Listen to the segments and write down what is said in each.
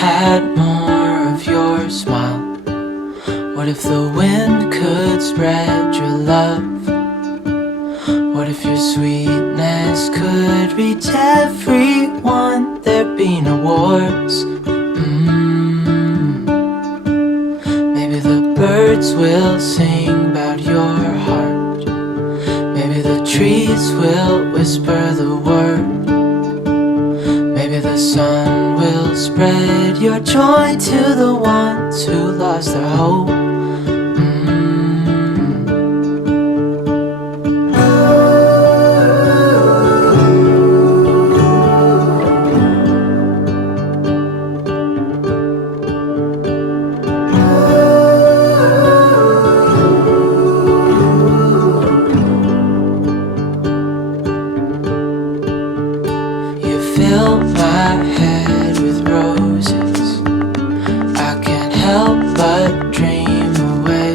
had more of your smile? What if the wind could spread your love? What if your sweetness could reach everyone? There'd be no wars. Maybe the birds will sing about your heart. Maybe the trees will whisper the word. Maybe the sun will spread your joy to the ones who lost their hope. Fill my head with roses. I can't help but dream away,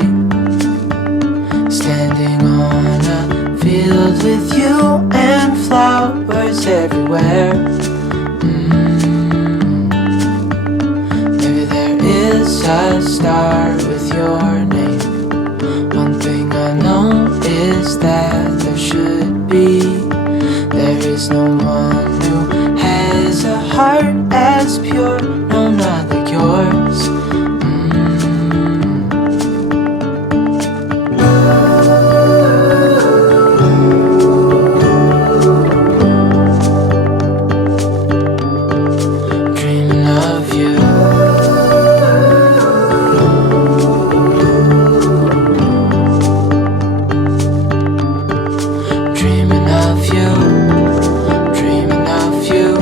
standing on a field with you and flowers everywhere. Maybe there is a star with your name. One thing I know is that there should be. There is no one who has a heart as pure, no, not like yours. Dreaming of you. Dreaming of you.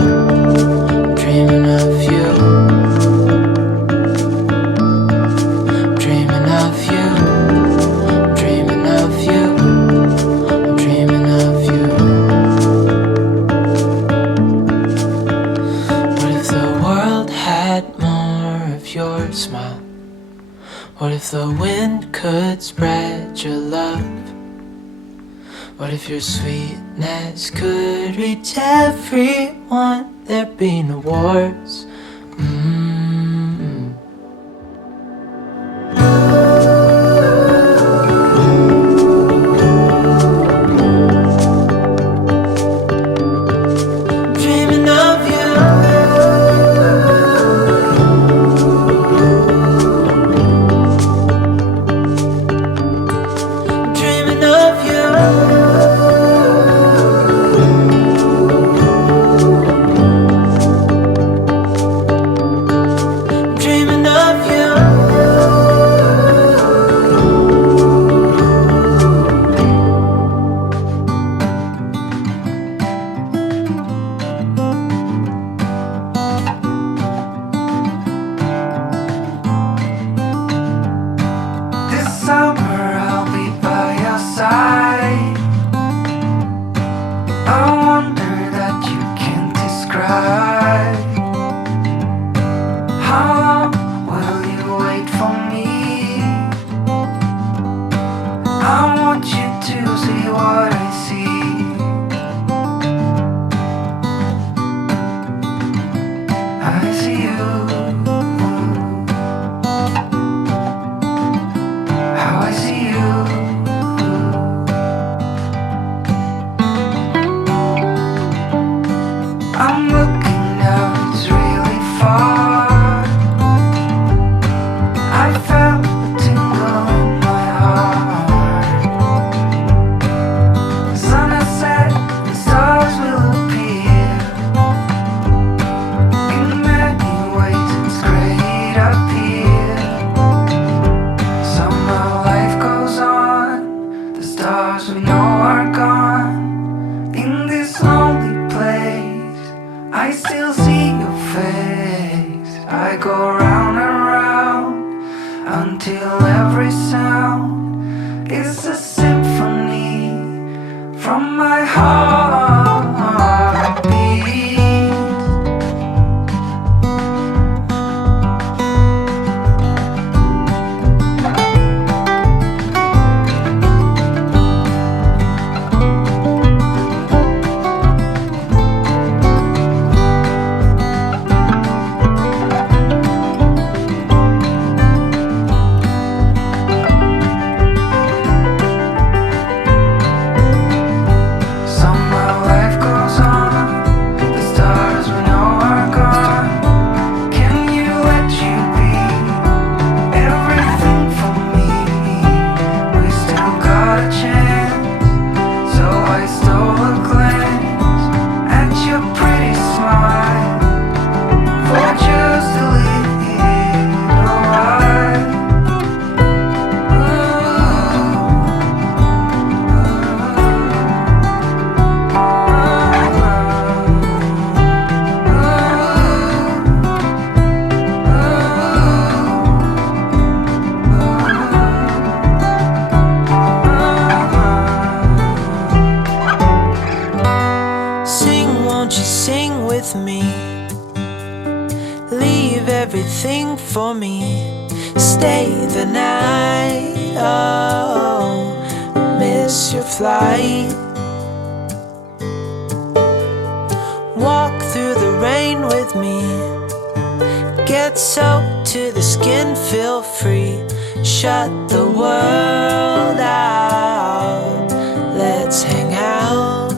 Your smile. What if the wind could spread your love? What if your sweetness could reach everyone? There'd be no wars. Dreaming of you. Until every sound is a symphony from my heartbeat. you sing with me? Leave everything for me. Stay the night. Oh, miss your flight. Walk through the rain with me. Get soaked to the skin, feel free. Shut the world out. Let's hang out.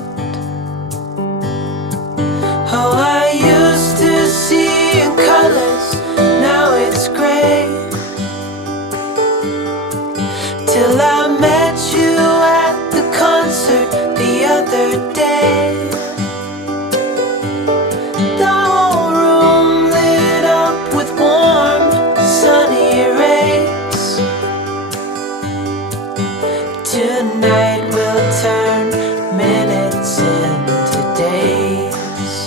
Oh, I used to see in colors, now it's gray. Till I met you at the concert the other day. The whole room lit up with warm, sunny rays. Tonight we'll turn minutes into days,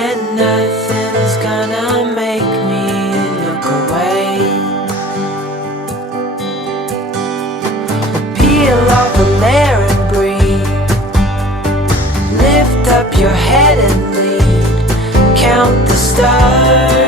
and nothing's gonna make me look away. Peel off a layer and breathe. Lift up your head and lead. Count the stars.